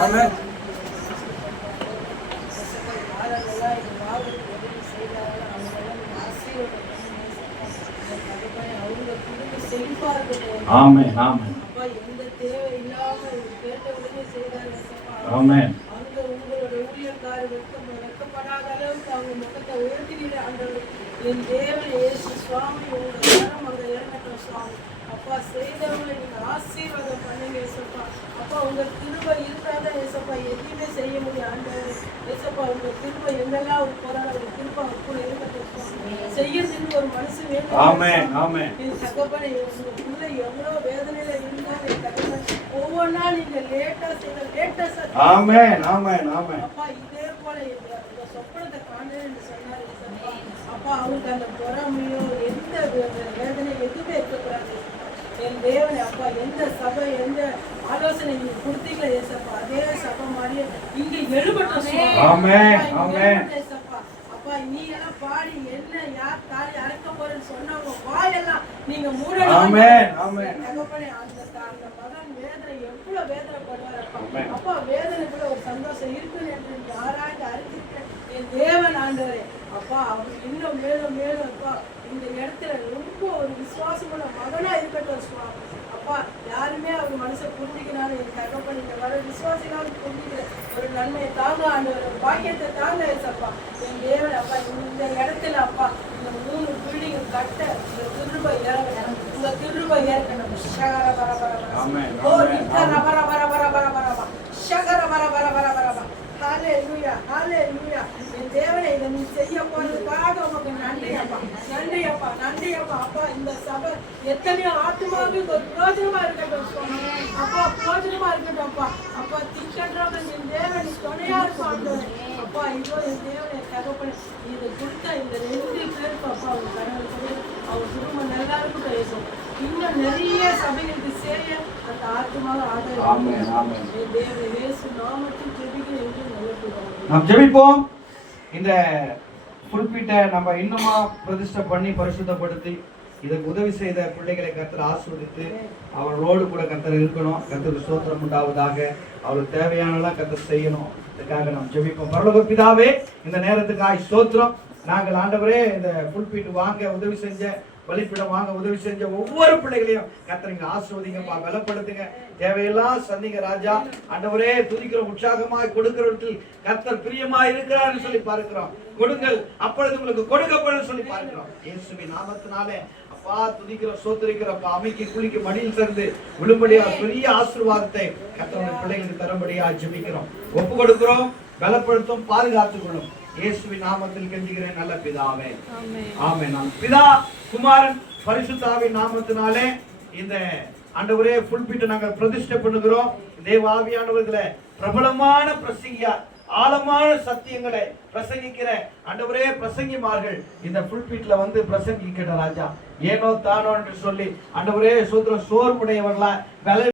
ஆமென். ஆமென் ஆமென் எந்த தேவை இல்லாம கேட்ட உடனே செய்தாங்க. ஆமென். அங்க உங்களோட ஊழியக்காரர் வெட்கப்படாத அளவுக்கு அவங்க முகத்தை உயர்த்தினீங்க ஆண்டவரே. என் தேவன் இயேசு சுவாமி உங்க நேரம் அங்க இறங்கட்டும் சுவாமி. அப்பா செய்தவங்களை நீங்க ஆசீர்வாதம் பண்ணுங்க ஏசப்பா. அப்பா உங்க கிருபை இருந்தாத ஏசப்பா எதுவுமே செய்ய முடியும் ஆண்டவரே. ஏசப்பா உங்க கிருபை எங்கெல்லாம் ஒரு போறாங்க உங்க கிருபை கூட இருக்கட்டும் சுவாமி. செய்யறதுன்னு ஒரு மனசு வேணும். ஆமென் ஆமென். என் தகப்பனே உங்க பிள்ளை எவ்வளவு வேதனையில இருந்தாலும் என் தகப்பனே ஒவ்வொன்னா நீங்க லேட்டா ஆமென் ஆமென் ஆமென். அப்பா இதே போல இந்த சொப்பனத்தை காணுன்னு சொன்னாரு அப்பா அவருக்கு அந்த பொறாமையோ எந்த வேதனை எதுவுமே இருக்கக்கூடாது என் தேவனை. அப்பா எந்த சபை எந்த ஆலோசனை நீங்க கொடுத்தீங்களா ஏசப்பா அதே சபை மாதிரியே இங்க எழுபட்டும். ஆமென் ஆமென். அப்பா நீ எல்லாம் பாடி என்ன யார் தாலி அரைக்க போறேன்னு சொன்னவங்க வாயெல்லாம் நீங்க மூடணும். ஆமென் ஆமென். தகப்பனே அந்த மகன் வேதனை எவ்வளவு வேதனைப்படுவார் அப்பா. அப்பா வேதனைக்குள்ள ஒரு சந்தோஷம் இருக்குன்னு என்று யாராவது அறிஞ்சிருக்கேன் என் தேவன் ஆண்டவரே. அப்பா அவர் இன்னும் மேலும் மேலும் அப்பா இந்த இடத்துல ரொம்ப ஒரு விசுவாசமான மகனா இருக்கட்டும் சுவாமி. அப்பா யாருமே அவர் மனசை புரிஞ்சுக்கிறாரு என் தகப்பன் இந்த வர விசுவாசினாலும் புரிஞ்சுக்கிற ஒரு நன்மையை தாங்க ஆண்டவர் ஒரு பாக்கியத்தை தாங்க ஏசப்பா என் தேவன். அப்பா இந்த இடத்துல அப்பா இந்த 3 பில்டிங் கட்ட இந்த திரும்ப இறங்கணும் இந்த திரும்ப இறக்கணும். ஷகர பர பர பர ஓ நிக்கர பர பர பர பர பர ஷகர பர பர பர பர பர ஹalleluya ஹalleluya. என் தேவனே இதை நீ செய்ய போறதுக்காக உமக்கு நன்றி அப்பா நன்றி அப்பா நன்றி அப்பா. அப்பா இந்த சபை எத்தனையோ ஆத்மாவுக்கு ஒரு பிரயோஜனமா இருக்கட்டும் சுவாமி. அப்பா பிரயோஜனமா இருக்கட்டும் அப்பா. அப்பா திக்கன்றவன் என் தேவன் துணையா இருப்பான் அப்பா. இதோ என் தேவனை தகப்பனே இதை கொடுத்த இந்த 2 பேருக்கு அப்பா அவங்க கடவுள் அவங்க குடும்பம் நல்லா இருக்கட்டும் ஏசும். இன்னும் நிறைய சபைகளுக்கு செய்ய அந்த ஆத்மாவை ஆதரவு என் தேவனை இயேசு நாமத்தில் ஜெபிக்க என்று நல்ல நாம் ஜெபிப்போம். இந்த புல்பீட்டை நம்ம இன்னுமா பிரதிஷ்டை பண்ணி பரிசுத்தப்படுத்தி இதற்கு உதவி செய்த பிள்ளைகளை கர்த்தர் ஆசீர்வதித்து அவர்களோடு கூட கர்த்தர் இருக்கணும். கர்த்தருக்கு ஸ்தோத்திரம் உண்டாவதாக. அவளுக்கு தேவையானலாம் கர்த்தர் செய்யணும். இதுக்காக நாம் ஜெபிப்போம். பரலோக பிதாவே இந்த நேரத்துக்காய் ஸ்தோத்திரம். நாங்கள் ஆண்டவரே இந்த புல்பீட்டு வாங்க உதவி செஞ்ச பலிப்பிடம் வாங்க உதவி செஞ்ச ஒவ்வொரு பிள்ளைகளையும் கர்த்தர் ஆசீர்வதிங்கப்பா பலப்படுத்துங்க. தேவையெல்லாம் சந்திங்க ராஜா. ஆண்டவரே துதிக்கிற உற்சாகமாய் கொடுக்கிறவற்றில் கர்த்தர் பிரியமாய் இருக்கிறார் சொல்லி பார்க்கிறோம். கொடுங்கள் அப்பொழுது உங்களுக்கு கொடுக்கப்படும் சொல்லி பார்க்கிறோம். இயேசுவின் நாமத்தினாலே அப்பா துதிக்கிற சோத்திரிக்கிறப்பா அமைக்கி குளிக்கு மடியில் சேர்ந்து விழும்படியா பெரிய ஆசீர்வாதத்தை கர்த்தருடைய பிள்ளைகளுக்கு தரும்படியா ஜெபிக்கிறோம். ஒப்பு கொடுக்கிறோம். பலப்படுத்தும் பாதுகாத்துக் கொள்ளும். இயேசுவின் நாமத்தில் கெஞ்சுகிறேன் நல்ல பிதாவே ஆமென். நாம் பிதா குமாரன் பரிசுத்தாவின் நாமத்தினாலே இந்த ஆண்டவரே புல்பீட்டை நாங்கள் பிரதிஷ்டை பண்ணுகிறோம். தேவ ஆவியானவர்களே பிரபலமான பிரசங்கியா ஆழமான சத்தியங்களை பிரசங்கிக்கிற ஆண்டவரே பிரசங்கிமார்கள் இந்த புல்பீட்ல வந்து பிரசங்கிக்கிற ராஜா. ஏனோ தானோ என்று சொல்லி ஆண்டவரே சோர்வுடையவர்களா